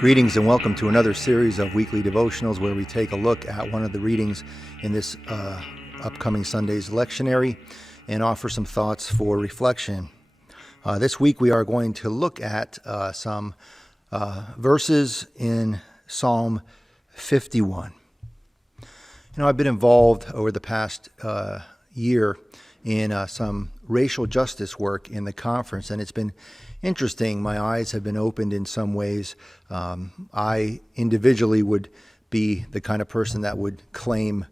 Greetings and welcome to another series of weekly devotionals where we take a look at one of the readings in this upcoming Sunday's lectionary and offer some thoughts for reflection. This week we are going to look at some verses in Psalm 51. I've been involved over the past year in some racial justice work in the conference, and it's been interesting. My eyes have been opened in some ways. I individually would be the kind of person that would claim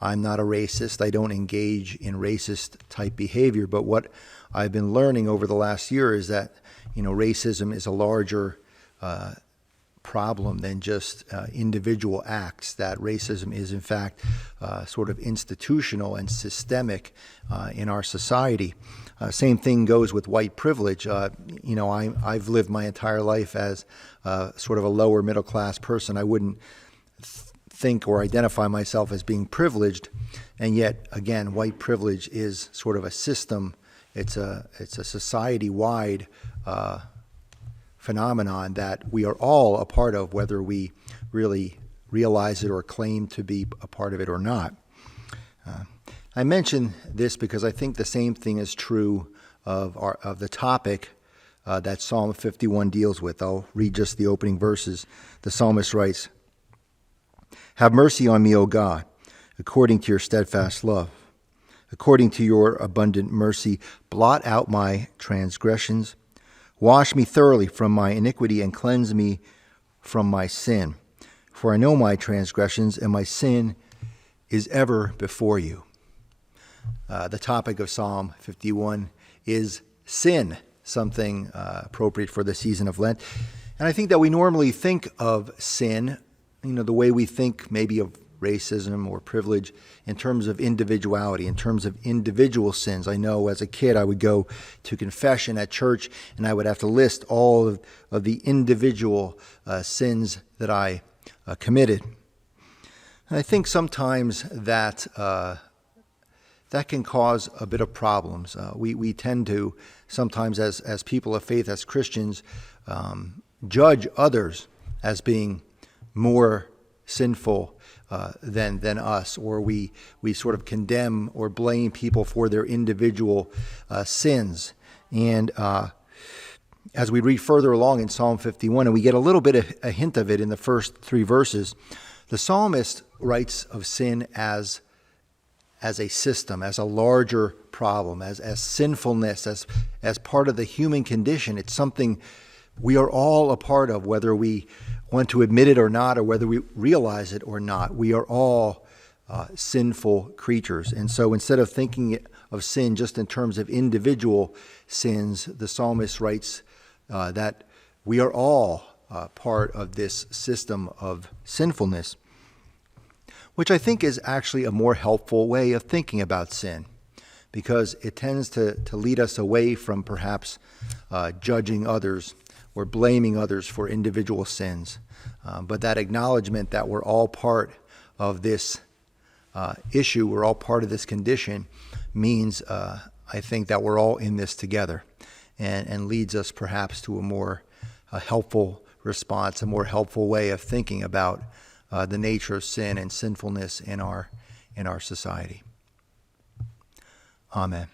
I'm not a racist. I don't engage in racist type behavior. But what I've been learning over the last year is that, racism is a larger problem than just individual acts, that racism is in fact sort of institutional and systemic in our society. Same thing goes with white privilege. I've lived my entire life as sort of a lower middle class person. I wouldn't think or identify myself as being privileged, and yet again, white privilege is sort of a system. It's a society-wide phenomenon that we are all a part of, whether we really realize it or claim to be a part of it or not. I mention this because I think the same thing is true of the topic that Psalm 51 deals with. I'll read just the opening verses. The psalmist writes, "Have mercy on me, O God, according to your steadfast love. According to your abundant mercy, blot out my transgressions. Wash me thoroughly from my iniquity and cleanse me from my sin. For I know my transgressions, and my sin is ever before you." The topic of Psalm 51 is sin, something appropriate for the season of Lent. And I think that we normally think of sin, the way we think maybe of racism or privilege, in terms of individuality, in terms of individual sins. I know as a kid I would go to confession at church and I would have to list all of the individual sins that I committed. And I think sometimes that can cause a bit of problems. We tend to sometimes as people of faith, as Christians, judge others as being more sinful than us, or we sort of condemn or blame people for their individual sins. And as we read further along in Psalm 51, and we get a little bit of a hint of it in the first three verses, the psalmist writes of sin as a system, as a larger problem, as sinfulness, as part of the human condition. It's something we are all a part of, whether we want to admit it or not, or whether we realize it or not. We are all sinful creatures. And so instead of thinking of sin just in terms of individual sins, the psalmist writes that we are all part of this system of sinfulness, which I think is actually a more helpful way of thinking about sin, because it tends to lead us away from perhaps judging others or blaming others for individual sins. But that acknowledgement that we're all part of this issue, we're all part of this condition, means I think that we're all in this together, and leads us perhaps to a more helpful response, a more helpful way of thinking about the nature of sin and sinfulness in our society. Amen.